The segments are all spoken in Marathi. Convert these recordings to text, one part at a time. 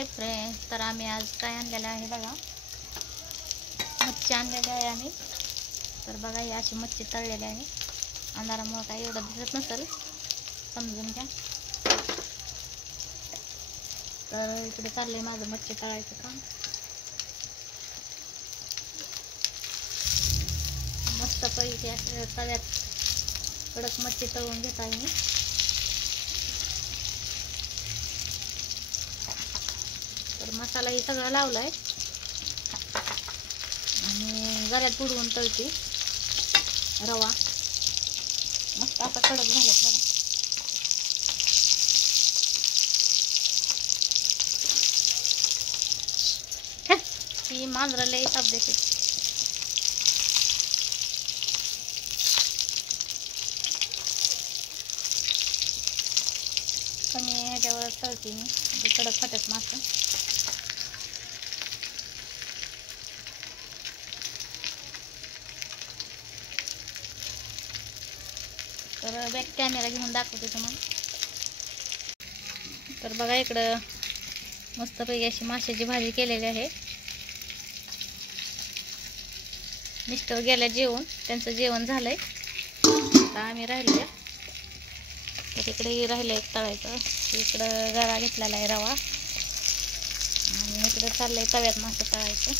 हाय फ्रेंड्स, तर आम्ही आज काय आणलेलं आहे बघा, मच्छी आणलेली आहे आम्ही. तर बघा ही अशी मच्छी तळलेली आहे. अंधारामुळे काय एवढं दिसत नसेल, समजून घ्या. तर इकडे चाललंय माझं मच्छी तळायचं काम. मस्त पैकी असं तव्यात कडक मच्छी तळून घेत आहे मी. तर मसाला ही सगळा लावलाय आणि गऱ्यात बुडवून तळते. रवा मस्त आता कडक झालं बघा. ही मांजराला ताप देते. कमी ह्याच्यावर तळते मी, कडक खात्यात मासे. तर बॅक कॅमेरा घेऊन दाखवते तुम्हाला. तर बघा इकडं मस्तपैकी अशी माशाची भाजी केलेली आहे. मिस्टर गेल्या जेवण, त्यांचं जेवण झालंय. आता आम्ही राहिलोय. तर इकडे राहिलं एक तळायचं. इकडं गरा घेतलेला आहे रवा आणि इकडं चाललंय तव्यात मासे तळायचं.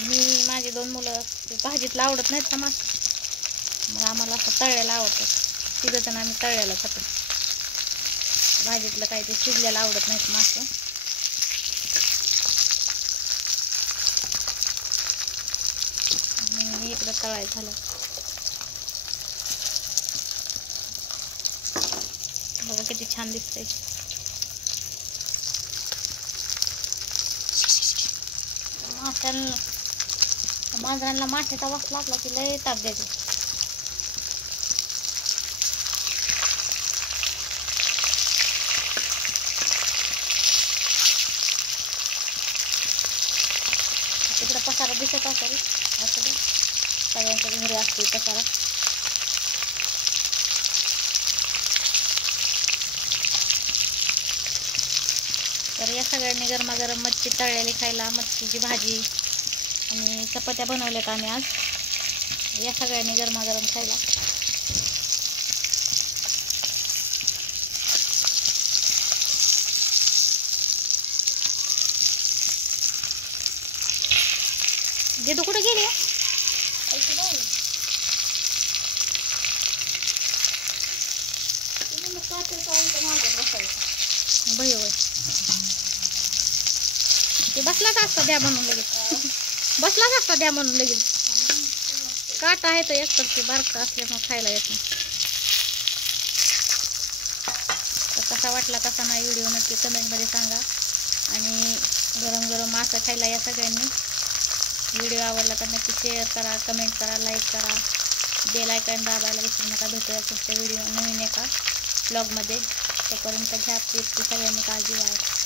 मी माझी दोन मुलं भाजीतलं आवडत नाहीत ना मासे, मग आम्हाला असं तळलेलं आवडतं. तिघंजण आम्ही तळलेलं खातो. भाजीतलं काही ते शिजलेलं आवडत नाहीत मासे. आणि इकडं तळायचं झालं. बघा किती छान दिसतंय. मांजरांना माशाचा वास लागला की लय ताप द्यायचे. तिकडे पसारा दिसत असेल, असं सगळ्यांच्या घरी असते पसारा. तर या सगळ्यांनी गरमागरम मच्छी तळलेली खायला, मच्छीची भाजी आणि चपात्या बनवल्यात आम्ही आज. या सगळ्यांनी गरमागरम खायला. दिदू कुठे गेली? भय होय, ते बसलाच असता द्या म्हणून लगेच. बसलाच असता द्या म्हणून लगेच. काटा आहे तो एक तर ते बारका असल्यामुळे खायला येत नाही. तर कसा वाटला कसा नाही व्हिडिओ नक्की कमेंटमध्ये सांगा. आणि गरम गरम मासा खायला या सगळ्यांनी. व्हिडिओ आवडला तर नक्की शेअर करा, कमेंट करा, लाईक करा, बेल आयकॉन दाबायला विसरू नका. भेटूया पुढच्या व्हिडिओ नवीन एका ब्लॉगमध्ये. तोपर्यंत घ्या आपली सगळ्यांनी काळजी. बाय.